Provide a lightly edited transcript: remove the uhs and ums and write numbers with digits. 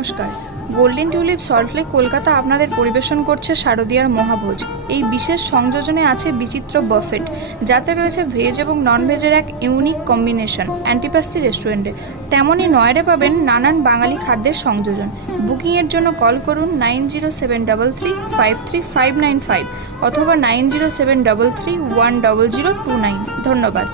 নমস্কার। Golden tulip Salt Lake Kolkata আপনাদের পরিবেশন করছে শারদীয়ার মহাভোজ। এই বিশেষ সংযোজনে আছে বিচিত্র বাফেট, যাতে রয়েছে ভেজ এবং নন ভেজের এক ইউনিক কম্বিনেশন। অ্যান্টিপাস্তি রেস্টুরেন্টে তেমনই নয়ডে পাবেন নানান বাঙালি খাদ্যের সংযোজন। বুকিংয়ের জন্য কল করুন 9073353595 অথবা 9073310029। ধন্যবাদ।